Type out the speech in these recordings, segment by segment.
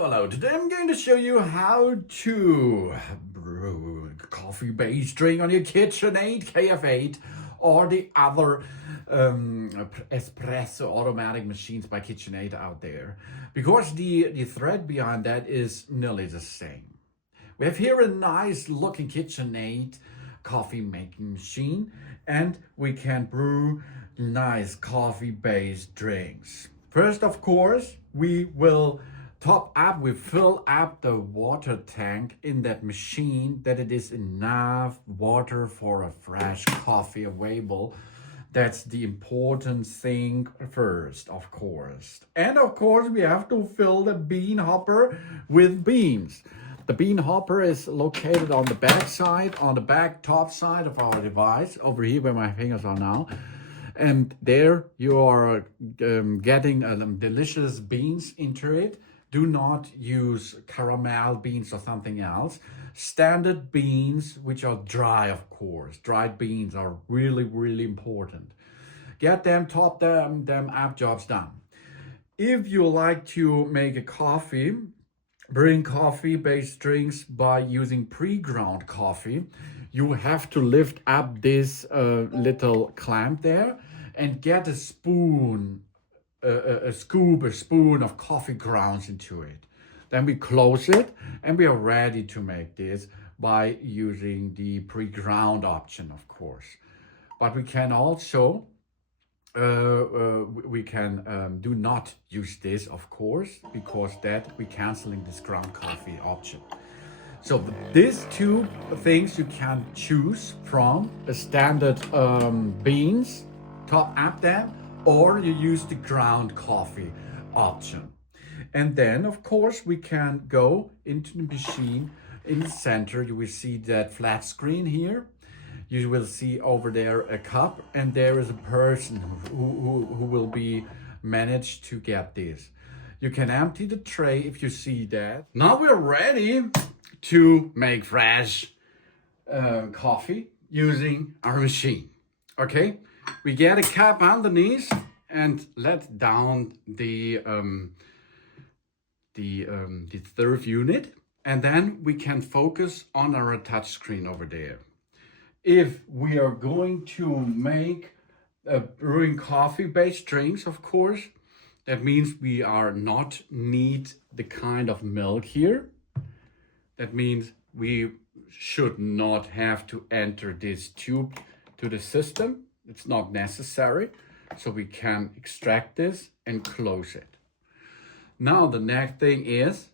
Hello. Today I'm going to show you how to brew a coffee-based drink on your KitchenAid KF8 or the other Espresso automatic machines by KitchenAid out there. Because the thread behind that is nearly the same. We have here a nice looking KitchenAid coffee making machine, and we can brew nice coffee-based drinks. First, of course, we will we fill up the water tank in that machine that it is enough water for a fresh coffee available. That's the important thing first, of course. And of course, we have to fill the bean hopper with beans. The bean hopper is located on the back side, on the top side of our device, over here where my fingers are now. And there you are getting delicious beans into it. Do not use caramel beans or something else. Standard beans, which are dry, of course. Dried beans are really, really important. Get them, top them up, jobs done. If you like to make a coffee, brewing coffee-based drinks by using pre-ground coffee, you have to lift up this little clamp there and get a spoon, a spoon of coffee grounds into it. Then we close it and we are ready to make this by using the pre-ground option, of course. But we can also, do not use this, of course, because that we're canceling this ground coffee option. So these two things you can choose from: a standard beans, top up them, or you use the ground coffee option. And then, of course, we can go into the machine. In the center, you will see that flat screen here. You will see over there a cup, and there is a person who will be managed to get this. You can empty the tray if you see that. Now we're ready to make fresh coffee using our machine. Okay, we get a cup underneath and let down the third unit, and then we can focus on our touch screen over there. If we are going to make brewing coffee-based drinks, of course, that means we are not need the kind of milk here. That means we should not have to enter this tube to the system. It's not necessary. So we can extract this and close it. Now the next thing is,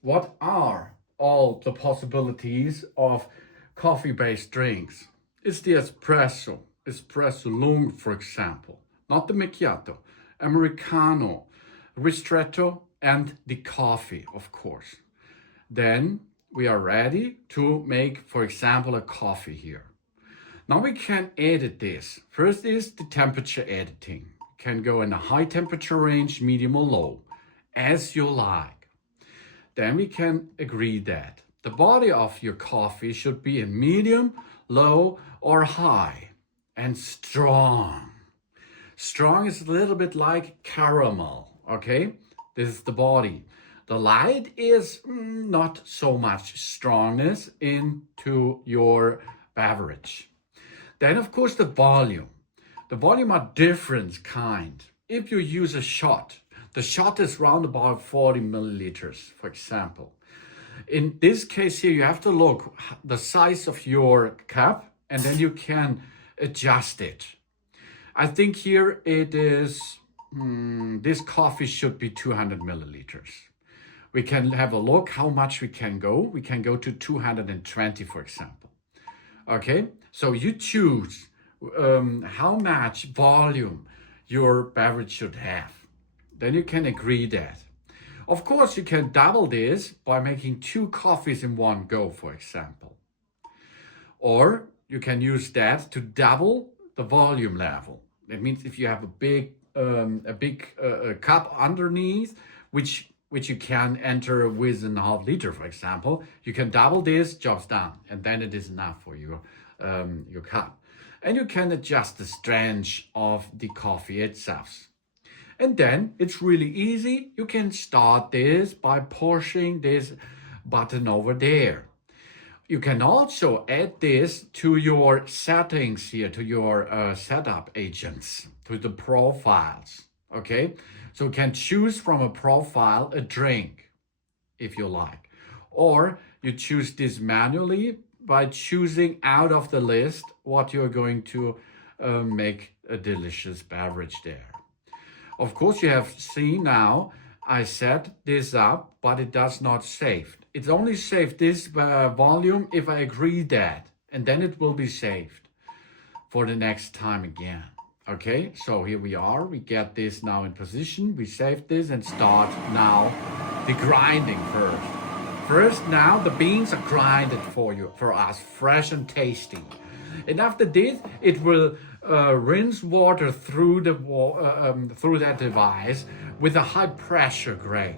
what are all the possibilities of coffee-based drinks? It's the espresso long, for example, not the macchiato, Americano, ristretto, and the coffee, of course. Then we are ready to make, for example, a coffee here. Now we can edit this. First is the temperature editing. You can go in a high temperature range, medium or low, as you like. Then we can agree that the body of your coffee should be in medium, low, or high, and strong. Strong is a little bit like caramel, okay? This is the body. The light is not so much strongness into your beverage. Then, of course, the volume. The volume are different kind. If you use a shot, the shot is round about 40 milliliters, for example. In this case here, you have to look the size of your cup, and then you can adjust it. I think here it is, this coffee should be 200 milliliters. We can have a look how much we can go. We can go to 220, for example. Okay, so you choose how much volume your beverage should have. Then you can agree that. Of course, you can double this by making 2 coffees in one go, for example. Or you can use that to double the volume level. That means if you have a big cup underneath, which you can enter with a half liter, for example, you can double this, job's done, and then it is enough for your cup. And you can adjust the strength of the coffee itself. And then it's really easy. You can start this by pushing this button over there. You can also add this to your settings here, to your setup agents, to the profiles, okay? So you can choose from a profile a drink, if you like. Or you choose this manually by choosing out of the list what you're going to make a delicious beverage there. Of course, you have seen now, I set this up, but it does not save. It's only saved this volume if I agree that, and then it will be saved for the next time again. Okay, so here we are. We get this now in position. We save this and start now the grinding first. First, now the beans are grinded for us, fresh and tasty. And after this, it will rinse water through that device with a high pressure grate.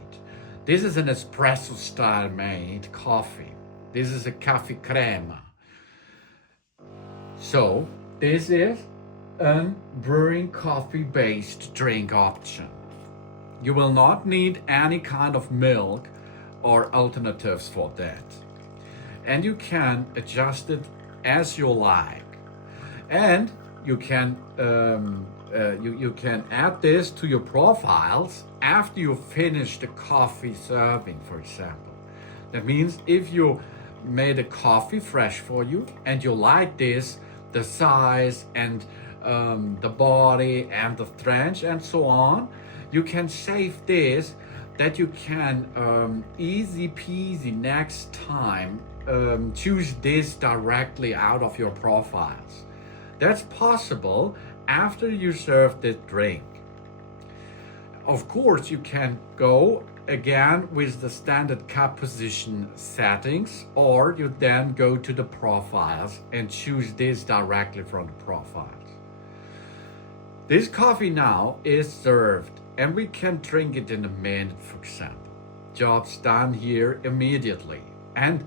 This is an espresso style made coffee. This is a caffè crema. So this is a brewing coffee based drink option. You will not need any kind of milk or alternatives for that. And you can adjust it as you like. And you can you can add this to your profiles after you finish the coffee serving, for example. That means if you made a coffee fresh for you and you like this, the size and the body and the trench and so on, you can save this, that you can easy peasy next time choose this directly out of your profiles. That's possible after you serve the drink. Of course, you can go again with the standard cup position settings, or you then go to the profiles and choose this directly from the profiles. This coffee now is served and we can drink it in a minute, for example. Job's done here immediately. And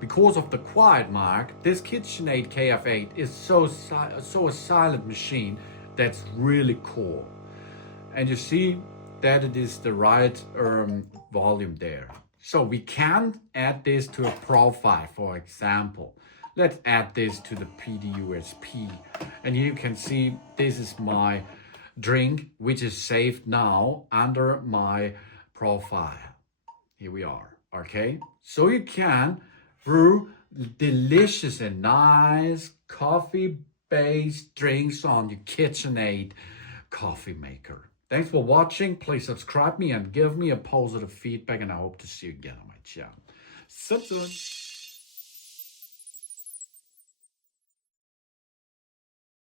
because of the quiet mark, this KitchenAid KF8 is so a silent machine that's really cool. And you see that it is the right volume there. So we can add this to a profile, for example. Let's add this to the PDUSP. And you can see this is my drink, which is saved now under my profile. Here we are, okay? So you can brew delicious and nice coffee-based drinks on your KitchenAid coffee maker. Thanks for watching. Please subscribe me and give me a positive feedback, and I hope to see you again on my channel. See you soon.